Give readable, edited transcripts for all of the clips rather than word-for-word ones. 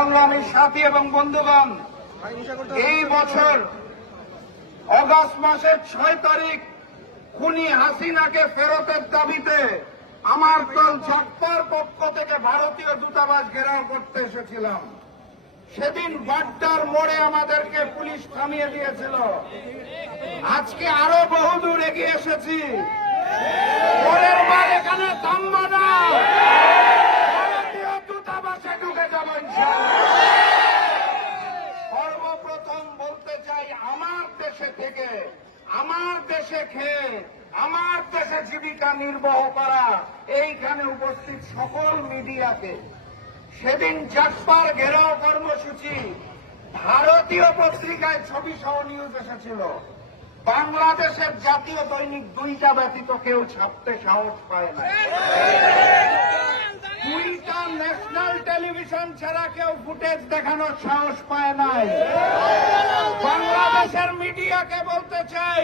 সংগ্রামী সাথী এবং বন্ধুগণ, এই বছর অগাস্ট মাসের 6 তারিখ খুনি হাসিনাকে ফেরতের দাবিতে আমার দল জাকপার পক্ষ থেকে ভারতীয় দূতাবাস ঘেরাও করতে এসেছিলাম। সেদিন বাড্ডার মোড়ে আমাদেরকে পুলিশ থামিয়ে দিয়েছিল। আজকে আরো বহুদূর এগিয়ে এসেছি। মোড়ের মাল এখানে থামবো না, ভারতীয় দূতাবাসে ঢুকে যাব ইনশাআল্লাহ। সর্বপ্রথম বলতে চাই, আমার দেশে থেকে, আমার দেশে খেয়ে, আমার দেশে জীবিকা নির্বাহ করা এইখানে উপস্থিত সকল মিডিয়াকে, সেদিন জাকপার ঘেরাও কর্মসূচি ভারতীয় পত্রিকায় ছবি সহ নিউজ এসেছিল। বাংলাদেশের জাতীয় দৈনিক 2টা ব্যতীত কেউ ছাপতে সাহস পায় না। 2টা ন্যাশনাল টেলিভিশন ছাড়া কেউ ফুটেজ দেখানোর সাহস পায় নাই। বাংলাদেশের মিডিয়াকে বলতে চাই,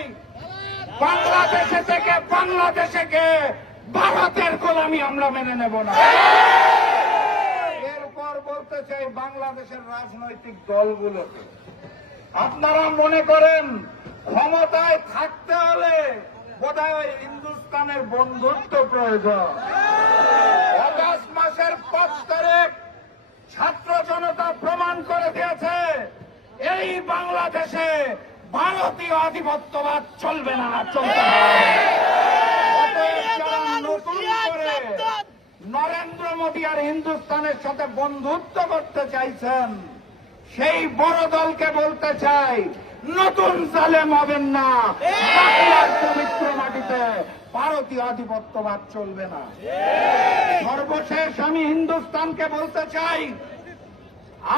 বাংলাদেশে থেকে বাংলাদেশে ভারতের গোলামি আমরা মেনে নেব না। এরপর বলতে চাই বাংলাদেশের রাজনৈতিক দলগুলোকে, আপনারা মনে করেন ক্ষমতায় থাকতে হলে বোধহয় হিন্দুস্তানের বন্ধুত্ব প্রয়োজন। অগাস্ট মাসের 5 তারিখ ছাত্র জনতা প্রমাণ করে দিয়েছে এই বাংলাদেশে ভারতীয় আধিপত্যবাদ চলবে না, চলবে না। যারা নতুন করে নরেন্দ্র মোদী আর হিন্দুস্তানের সাথে বন্ধুত্ব করতে চাইছেন, সেই বড় দলকে বলতে চাই, নতুন জালেম হবেন না। বাংলার পবিত্র মাটিতে ভারতীয় আধিপত্যবাদ চলবে না। সর্বশেষ আমি হিন্দুস্তানকে বলতে চাই,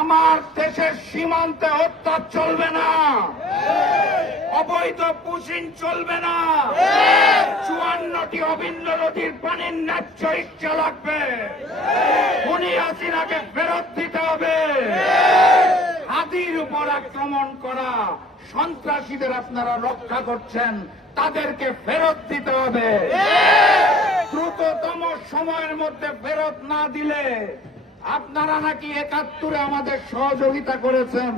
আমার দেশের সীমান্তে হত্যা চলবে না, অবৈধ পুশিং চলবে না। 54টি অভিন্ন নদীর পানির ন্যায্য ইচ্ছা লাগবে। খুনি হাসিনাকে ফেরত দিতে হবে। হাতির উপর আক্রমণ করা সন্ত্রাসীদের আপনারা রক্ষা করছেন, তাদেরকে ফেরত দিতে হবে। দ্রুততম সময়ের মধ্যে ফেরত না দিলে, আপনারা নাকি 71-এ আমাদের সহযোগিতা করেছেন,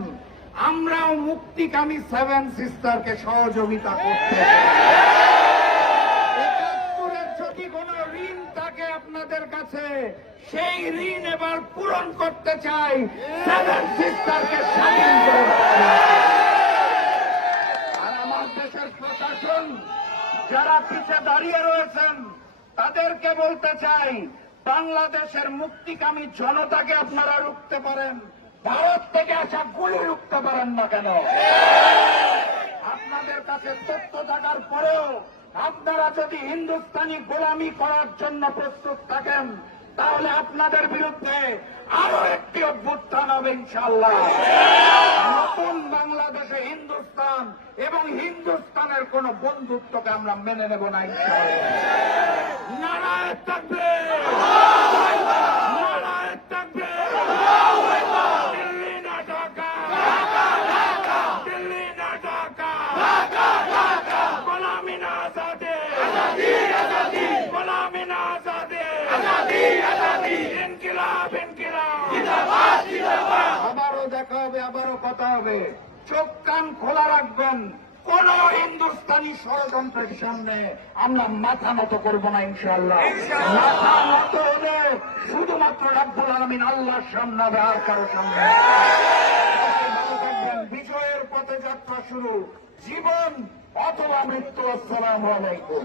আমরাও মুক্তিকামী 7 সিস্টারকে সহযোগিতা করতে। 71-এর যদি কোন ঋণ থাকে আপনাদের কাছে, সেই ঋণ এবার পূরণ করতে চাই। 7 সিস্টারকে স্বাধীন করে রাখতে। আর আমার দেশের প্রশাসন যারা পিছিয়ে দাঁড়িয়ে রয়েছেন, তাদেরকে বলতে চাই, বাংলাদেশের মুক্তিকামী জনতাকে আপনারা রুখতে পারেন, ভারত থেকে আসা গুলি রুখতে পারেন না কেন? আপনাদের কাছে তথ্য থাকার পরেও আপনারা যদি হিন্দুস্তানি গোলামি করার জন্য প্রস্তুত থাকেন, তাহলে আপনাদের বিরুদ্ধে আরো একটি অভ্যুত্থান হবে ইনশাআল্লাহ। নতুন বাংলাদেশে হিন্দুস্তান এবং হিন্দুস্তানের কোন বন্ধুত্বকে আমরা মেনে নেব না ইনশাআল্লাহ। নারায়ে তাকবীর, নারায়ে তাকবীর। দিল্লি না ঢাকা, দিল্লি না ঢাকা, গোলামি না আজাদি, গোলামি না আজাদি, ইনকিলাব, ইনকিলাব। আবারও দেখা হবে, আবারও কথা হবে। চোখ কান খোলা রাখবেন। কোন হিন্দুস্তানি ষড়যন্ত্রের সামনে আমরা মাথা নত করব না ইনশাআল্লাহ। মাথা নত হলে শুধুমাত্র রাব্বুল আলামিন আল্লাহর সামনে, আর কারো সামনে। ভালো থাকবেন। বিজয়ের পথে যাত্রা শুরু, জীবন অথবা মৃত্যু। আসসালামু আলাইকুম।